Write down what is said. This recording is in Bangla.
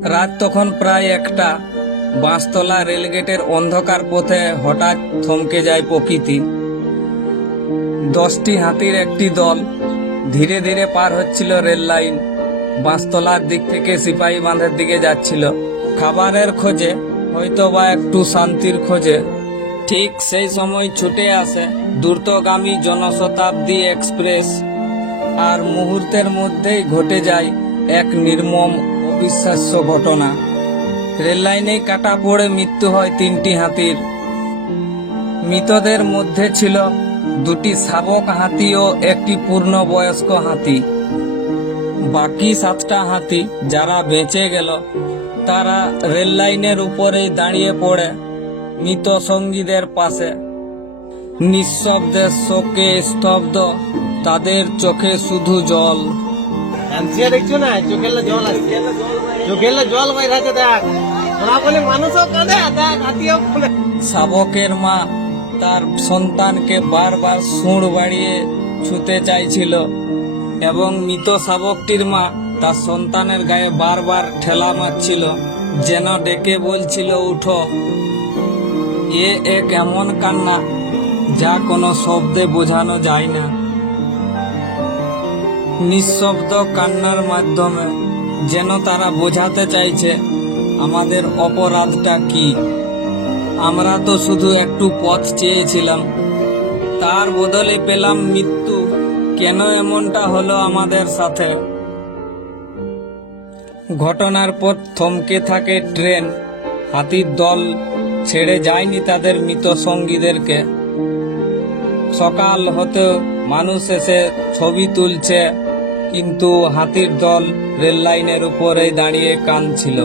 রাত তখন প্রায় 1টা। বাঁশতলা রেলগেটের অন্ধকার পথে হঠাৎ থমকে যায় প্রকৃতি। 10টি হাতির একটি দল ধীরে ধীরে পার হচ্ছিল রেল লাইন। বাঁশতলার দিক থেকে সিপাহী বাঁধের দিকে যাচ্ছিল, খাবারের খোঁজে, হয়তো বা একটু শান্তির খোঁজে। ঠিক সেই সময় ছুটে আসে দ্রুতগামী জনশতাব্দী এক্সপ্রেস, আর মুহূর্তের মধ্যেই ঘটে যায় এক নির্মম অবিশ্বাস্য ঘটনা। রেল লাইনেই কাটা পড়ে মৃত্যু হয় 3টি হাতির। মৃতদের মধ্যে ছিল 2টি শাবক হাতি ও একটি পূর্ণবয়স্ক হাতি। বাকি 7টা হাতি যারা বেঁচে গেল তারা রেল লাইনের উপরেই দাঁড়িয়ে পড়ে মৃত সঙ্গীদের পাশে, নিঃশব্দে শোকে স্তব্ধ, তাদের চোখে শুধু জল। দেখছো না, চোখের জল আসছে, চোখের জল বাইরাছে, দেখ ওরা বলে মানুষও কাঁদে, দেখ হাতিও বলে। শাবকের মা তার সন্তানকে বারবার সুঁড় বাড়িয়ে ছুঁতে চাইছিল, এবং মৃত শাবকটির মা তার সন্তানের গায়ে বারবার ঠেলা মারছিল, যেন ডেকে বলছিল উঠো। এক এমন কান্না যা কোনো শব্দে বোঝানো যায় না। নিঃশব্দ কান্নার মাধ্যমে যেন তারা বোঝাতে চাইছে আমাদের অপরাধটা কি। আমরা তো শুধু একটু পথ চেয়েছিলাম, তার বদলে পেলাম মৃত্যু। কেন এমনটা হলো আমাদের সাথে? ঘটনার পর থমকে থাকে ট্রেন। হাতির দল ছেড়ে যায়নি তাদের মৃত সঙ্গীদেরকে। সকাল হতে মানুষ এসে ছবি তুলছে, কিন্তু হাতির দল রেল লাইনের উপরেই দাঁড়িয়ে কাঁদছিল।